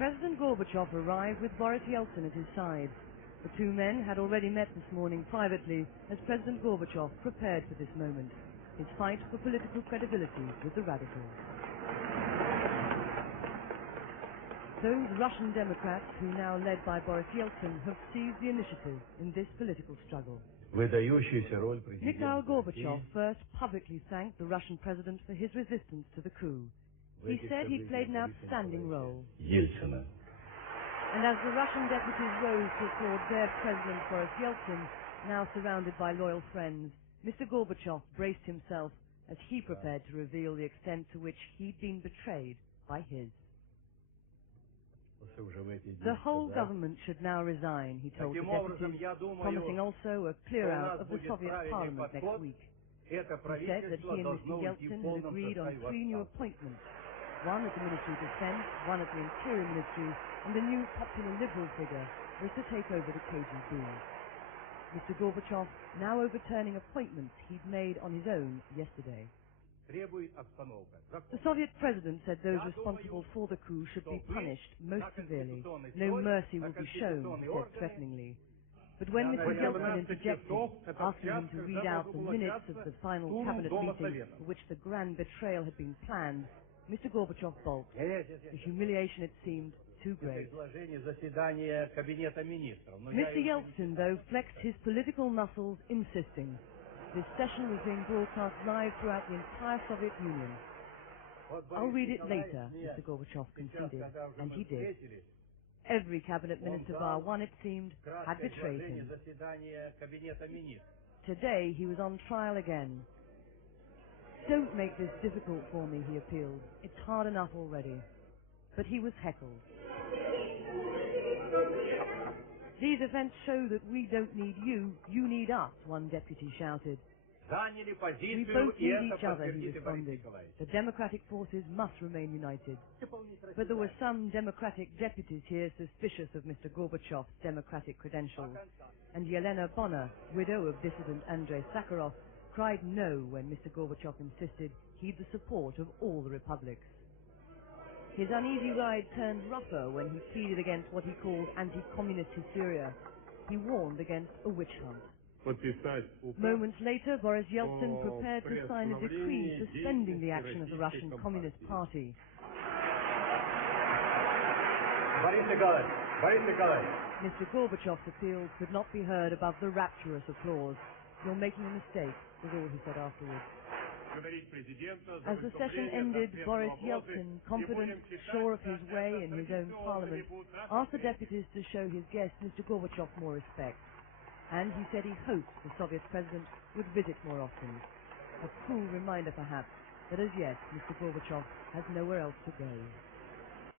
President Gorbachev arrived with Boris Yeltsin at his side. The two men had already met this morning privately as President Gorbachev prepared for this moment, his fight for political credibility with the radicals. Those Russian Democrats who, now led by Boris Yeltsin, have seized the initiative in this political struggle. Mikhail Gorbachev first publicly thanked the Russian president for his resistance to the coup. He said he'd played an outstanding role. And as the Russian deputies rose to applaud their president Boris Yeltsin, now surrounded by loyal friends, Mr. Gorbachev braced himself as he prepared to reveal the extent to which he'd been betrayed by his. The whole government should now resign, he told the deputies, promising also a clear-out of the Soviet parliament next week. He said that he and Mr. Yeltsin had agreed on 3 new appointments, one at the Ministry of Defense, one at the Interior Ministry, and a new popular liberal figure was to take over the KGB. Mr. Gorbachev now overturning appointments he'd made on his own yesterday. The Soviet president said those responsible for the coup should be punished most severely. No mercy will be shown, he said threateningly. But when Mr. Yeltsin interjected, asking him to read out the minutes of the final cabinet meeting for which the grand betrayal had been planned, Mr. Gorbachev balked. The humiliation, it seemed, too great. Mr. Yeltsin, though, flexed his political muscles, insisting this session was being broadcast live throughout the entire Soviet Union. I'll read it later, Mr. Gorbachev conceded, and he did. Every cabinet minister bar one, it seemed, had betrayed him. Today he was on trial again. Don't make this difficult for me, he appealed. It's hard enough already. But he was heckled. These events show that we don't need you, you need us, one deputy shouted. We both need each other, he responded. The democratic forces must remain united. But there were some democratic deputies here suspicious of Mr. Gorbachev's democratic credentials, and Yelena Bonner, widow of dissident Andrei Sakharov, cried no when Mr. Gorbachev insisted he'd the support of all the republics. His uneasy ride turned rougher when he pleaded against what he called anti-communist hysteria. He warned against a witch hunt. Moments later, Boris Yeltsin prepared to sign a decree suspending the action of the Russian Communist Party. Mr. Gorbachev's appeal could not be heard above the rapturous applause. You're making a mistake, was all he said afterwards. As the session ended, Boris Yeltsin, confident, sure of his way in his own parliament, asked the deputies to show his guest, Mr. Gorbachev, more respect. And he said he hoped the Soviet president would visit more often. A cool reminder, perhaps, that as yet Mr. Gorbachev has nowhere else to go.